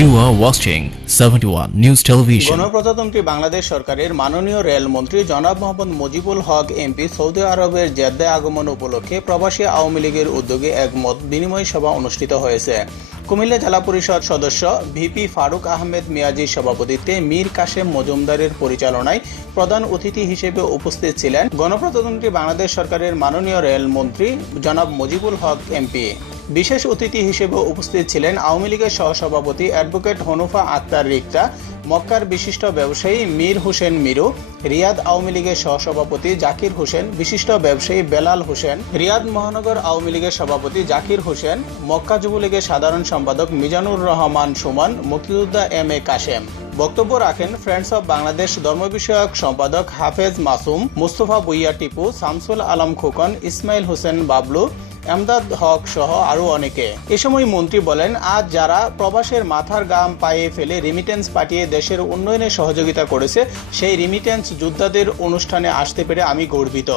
You are watching 71 News Television. গণপ্রজাতন্ত্রী বাংলাদেশ সরকারের মাননীয় রেলমন্ত্রী জনাব মোহাম্মদ মুজিবুল হক এমপি সৌদি আরবের জেদ্দায় আগমন উপলক্ষে প্রবাসী আওয়ামী লীগের উদ্যোগে এক মত বিনিময় সভা অনুষ্ঠিত হয়েছে। কুমিল্লা জেলা পরিষদ সদস্য ভিপি ফারুক আহমেদ মিয়াজির সভাপতিত্বে মীর কাশেম মজুমদারের পরিচালনায় প্রধান অতিথি হিসেবে উপস্থিত ছিলেন গণপ্রজাতন্ত্রী বাংলাদেশ সরকারের মাননীয় রেলমন্ত্রী জনাব মুজিবুল হক এমপি। বিশেষ অতিথি হিসেবে উপস্থিত ছিলেন আওয়ামী লীগের সহসভাপতি অ্যাডভোকেট হনুফা আক্তার রিক্তা, মক্কার বিশিষ্ট ব্যবসায়ী মীর হোসেন মিরু, রিয়াদ আওয়ামী লীগের সহসভাপতি জাকির হোসেন, বিশিষ্ট ব্যবসায়ী বেলাল হোসেন, রিয়াদ মহানগর আওয়ামী লীগের সভাপতি জাকির হোসেন, মক্কা যুবলীগের সাধারণ সম্পাদক মিজানুর রহমান সুমন, মুক্তিযোদ্ধা এম এ কাশেম। বক্তব্য রাখেন ফ্রেন্ডস অব বাংলাদেশ ধর্ম বিষয়ক সম্পাদক হাফেজ মাসুম, মুস্তফা বুইয়া টিপু, শামসুল আলম খোকন, ইসমাইল হোসেন বাবলু, এমদাদ হক সহ আরো অনেকে। এ সময় মন্ত্রী বলেন, আজ যারা প্রবাসের মাথার ঘাম পায়ে ফেলে রিমিটেন্স পাঠিয়ে দেশের উন্নয়নে সহযোগিতা করেছে, সেই রিমিটেন্স যোদ্ধাদের অনুষ্ঠানে আসতে পেরে আমি গর্বিত।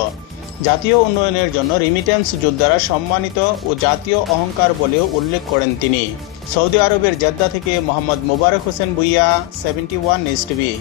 জাতীয় উন্নয়নের জন্য রিমিটেন্স যোদ্ধারা সম্মানিত ও জাতীয় অহংকার বলেও উল্লেখ করেন তিনি। সৌদি আরবের জেদ্দা থেকে মোহাম্মদ মোবারক হোসেন বুইয়া, 71 নিউজ টিভি।